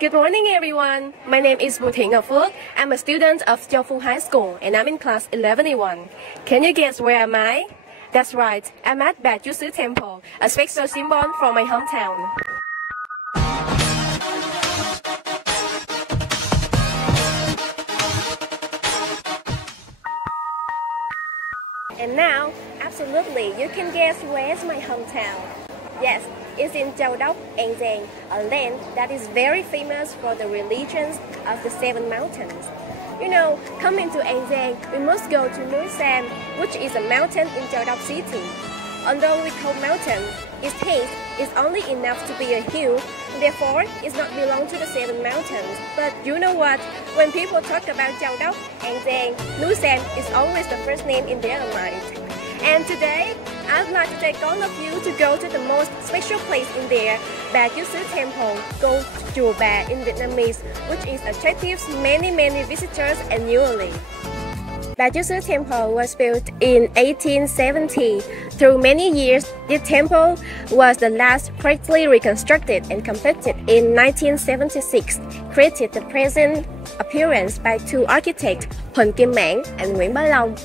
Good morning, everyone. My name is Phước. I'm a student of Châu High School, and I'm in class 11A1. Can you guess where am I? That's right, I'm at Bà Chúa Xứ Temple, a special symbol from my hometown. And now, absolutely, you can guess where's my hometown. Yes, it's in Châu Đốc, Giang, a land that is very famous for the religions of the seven mountains. You know, coming to Giang, we must go to Núi Sam, which is a mountain in Châu Đốc city. Although we call mountain, its height is only enough to be a hill, therefore it does not belong to the seven mountains. But you know what? When people talk about Châu Đốc, Giang, Núi Sam is always the first name in their mind. And today, I'd like to take all of you to go to the most special place in there, Bà Chúa Xứ Temple, called Chùa Bà in Vietnamese, which is attractive many visitors annually. Bà Chúa Xứ Temple was built in 1870. Through many years, the temple was the last correctly reconstructed and completed in 1976, created the present appearance by two architects, Huỳnh Kim Mãn and Nguyễn Bá Long.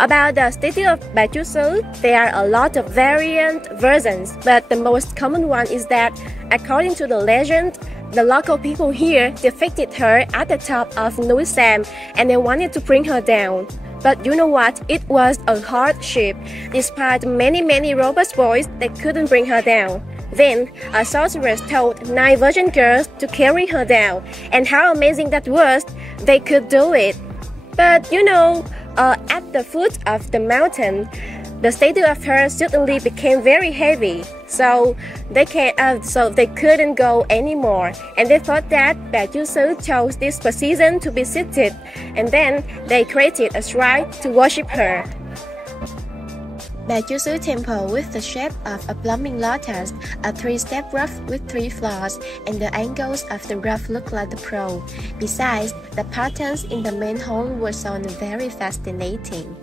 About the statue of Bà Chúa Xứ, there are a lot of variant versions, but the most common one is that, according to the legend, the local people here depicted her at the top of Núi Sam and they wanted to bring her down. But you know what? It was a hardship. Despite many robust boys, they couldn't bring her down. Then, a sorceress told 9 virgin girls to carry her down, and how amazing that was, they could do it. But you know, at the foot of the mountain, the statue of her suddenly became very heavy, so they couldn't go anymore, and they thought that Bà Chúa Xứ chose this position to be seated, and then they created a shrine to worship her. Bà Chúa Xứ Temple with the shape of a blooming lotus, a 3-step roof with 3 floors, and the angles of the roof look like the pearl. Besides, the patterns in the main hall were so very fascinating.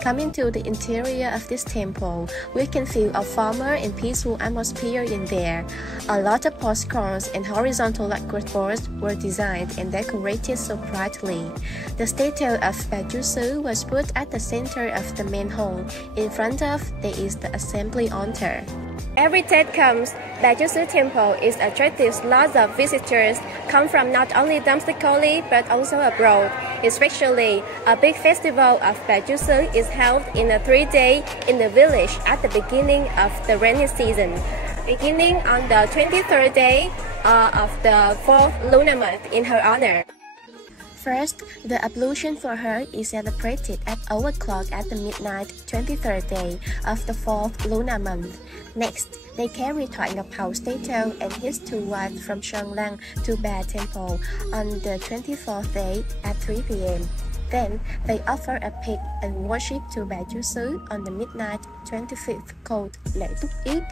Coming to the interior of this temple, we can feel a warmer and peaceful atmosphere in there. A lot of postcards and horizontal lacquered boards were designed and decorated so brightly. The statue of Bà Chúa Xứ was put at the center of the main hall. In front of there is the assembly altar. Every Tet comes, Bà Chúa Xứ Temple is attracting lots of visitors come from not only domestically but also abroad. Especially, a big festival of Bà Chúa Xứ is held in a 3-day in the village at the beginning of the rainy season, beginning on the 23rd day of the 4th lunar month in her honor. First, the ablution for her is celebrated at 0 o'clock at the midnight 23rd day of the 4th lunar month. Next, they carry Thoại Ngọc Hậu statue and his 2 wives from Sơn Lăng to Bà Temple on the 24th day at 3 p.m. Then, they offer a pig and worship to Bà Chúa Xứ on the midnight 25th called Lễ Túc Yết.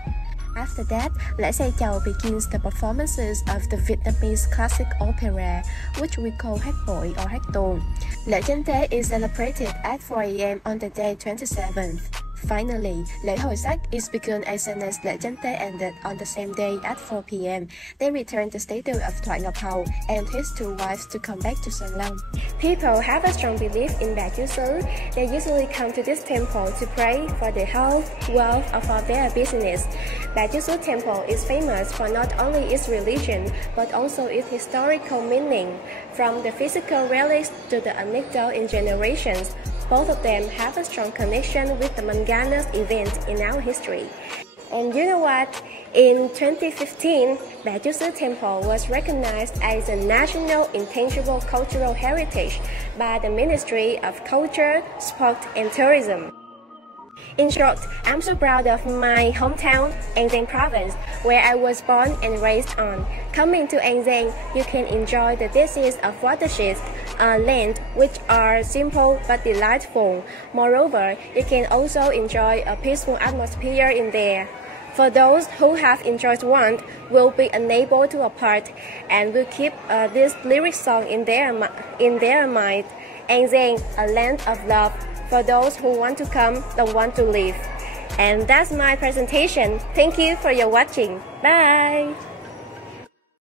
After that, lễ xây chầu begins the performances of the Vietnamese classic opera, which we call hát bội or hát tuồng. Lễ Chánh Tế is celebrated at 4 a.m. on the day 27th. Finally, lễ Hội Sắc is begun as soon as lễ Chánh Tế ended on the same day at 4 p.m. They return the statue of Thoại Ngọc Hậu and his 2 wives to come back to Sơn Lăng. People have a strong belief in Bà Chúa Xứ. They usually come to this temple to pray for the health, wealth, or for their business. Bà Chúa Xứ Temple is famous for not only its religion, but also its historical meaning. From the physical relics to the anecdote in generations, both of them have a strong connection with the Manganas event in our history. And you know what? In 2015, Bà Chúa Xứ Temple was recognized as a National Intangible Cultural Heritage by the Ministry of Culture, Sport and Tourism. In short, I'm so proud of my hometown, Giang province, where I was born and raised on. Coming to Giang, you can enjoy the dishes of watersheds, land, which are simple but delightful. Moreover, you can also enjoy a peaceful atmosphere in there. For those who have enjoyed one, will be unable to apart, and will keep this lyric song in their mind. Giang, a land of love. For those who want to come, don't want to leave. And that's my presentation. Thank you for your watching. Bye!